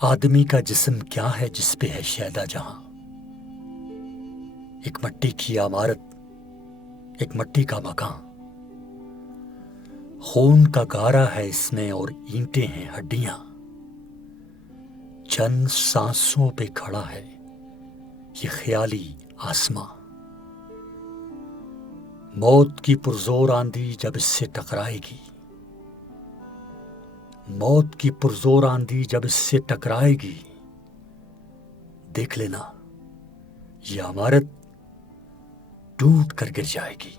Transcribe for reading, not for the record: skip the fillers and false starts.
आदमी का जिस्म क्या है जिस पे है शैदा जहां। एक मट्टी की इमारत, एक मट्टी का मकान। खून का गारा है इसमें और ईंटें हैं हड्डियां। चंद सांसों पे खड़ा है ये ख्याली आसमां। मौत की पुरजोर आंधी जब इससे टकराएगी, मौत की पुरजोर आंधी जब इससे टकराएगी, देख लेना ये इमारत टूट कर गिर जाएगी।